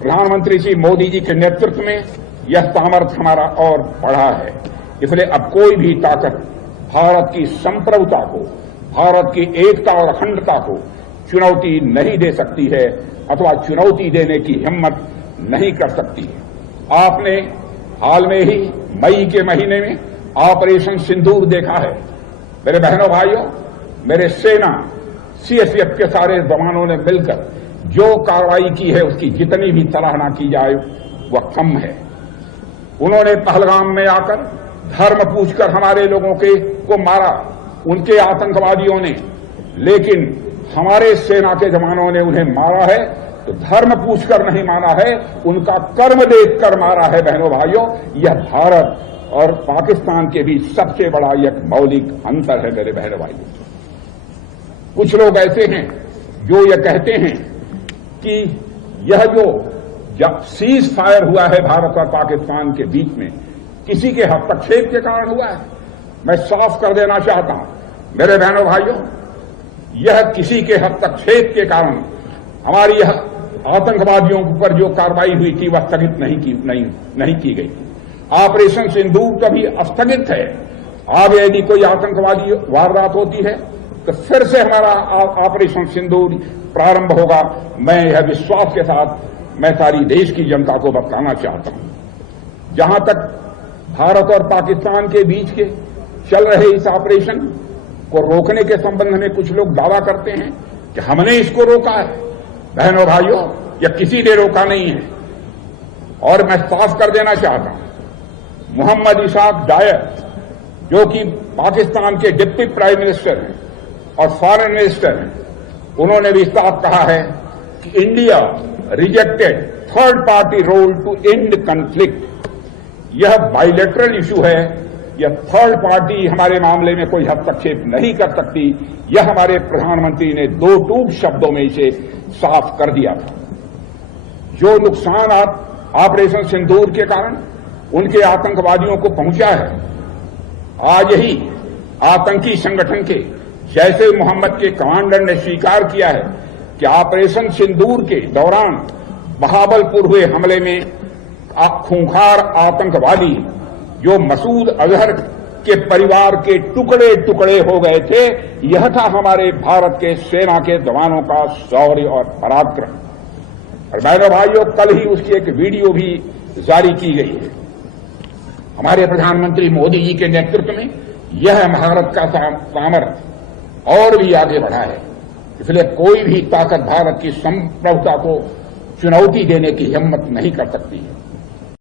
प्रधानमंत्री श्री मोदी जी के नेतृत्व में यह सामर्थ्य हमारा और बढ़ा है। इसलिए अब कोई भी ताकत भारत की संप्रभुता को, भारत की एकता और अखंडता को चुनौती नहीं दे सकती है अथवा चुनौती देने की हिम्मत नहीं कर सकती है। आपने हाल में ही मई के महीने में ऑपरेशन सिंदूर देखा है। मेरे बहनों भाइयों, मेरे सेना सीएसएफ के सारे जवानों ने मिलकर जो कार्रवाई की है उसकी जितनी भी सराहना की जाए वह कम है। उन्होंने पहलगाम में आकर धर्म पूछकर हमारे लोगों को मारा, उनके आतंकवादियों ने, लेकिन हमारे सेना के जवानों ने उन्हें मारा है तो धर्म पूछकर नहीं मारा है, उनका कर्म देखकर मारा है। बहनों भाइयों, यह भारत और पाकिस्तान के बीच सबसे बड़ा एक मौलिक अंतर है। मेरे बहनों भाइयों, कुछ लोग ऐसे हैं जो ये कहते हैं कि यह जो जब सीज फायर हुआ है भारत और पाकिस्तान के बीच में किसी के हस्तक्षेप के कारण हुआ है। मैं साफ कर देना चाहता हूं मेरे बहनों भाइयों, यह किसी के हस्तक्षेप के कारण हमारी यह आतंकवादियों पर जो कार्रवाई हुई थी वह स्थगित नहीं की गई। ऑपरेशन सिंदूर कभी स्थगित है। अब यदि कोई आतंकवादी वारदात होती है तो फिर से हमारा ऑपरेशन सिंदूर प्रारंभ होगा। मैं यह विश्वास के साथ मैं सारी देश की जनता को बताना चाहता हूं। जहां तक भारत और पाकिस्तान के बीच के चल रहे इस ऑपरेशन को रोकने के संबंध में कुछ लोग दावा करते हैं कि हमने इसको रोका है। बहनों भाइयों, यह किसी ने रोका नहीं है। और मैं साफ कर देना चाहता हूं, मोहम्मद इसाक डायर जो कि पाकिस्तान के डिप्टी प्राइम मिनिस्टर हैं और फॉरेन मिनिस्टर हैं, उन्होंने भी साफ कहा है कि India rejected third party role to end conflict. यह बाइलेटरल इशू है, यह थर्ड पार्टी हमारे मामले में कोई हस्तक्षेप नहीं कर सकती। यह हमारे प्रधानमंत्री ने दो टूक शब्दों में इसे साफ कर दिया था। जो नुकसान ऑपरेशन सिंदूर के कारण उनके आतंकवादियों को पहुंचा है, आज यही आतंकी संगठन के जैसे मोहम्मद के कमांडर ने स्वीकार किया है कि ऑपरेशन सिंदूर के दौरान बहावलपुर हुए हमले में खूंखार आतंकवादी जो मसूद अजहर के परिवार के टुकड़े टुकड़े हो गए थे, यह था हमारे भारत के सेना के जवानों का शौर्य और पराक्रम। और बहनों भाइयों, कल ही उसकी एक वीडियो भी जारी की गई है। हमारे प्रधानमंत्री मोदी जी के नेतृत्व में यह भारत का सामर्थ्य और भी आगे बढ़ा है। इसलिए कोई भी ताकत भारत की संप्रभुता को चुनौती देने की हिम्मत नहीं कर सकती है।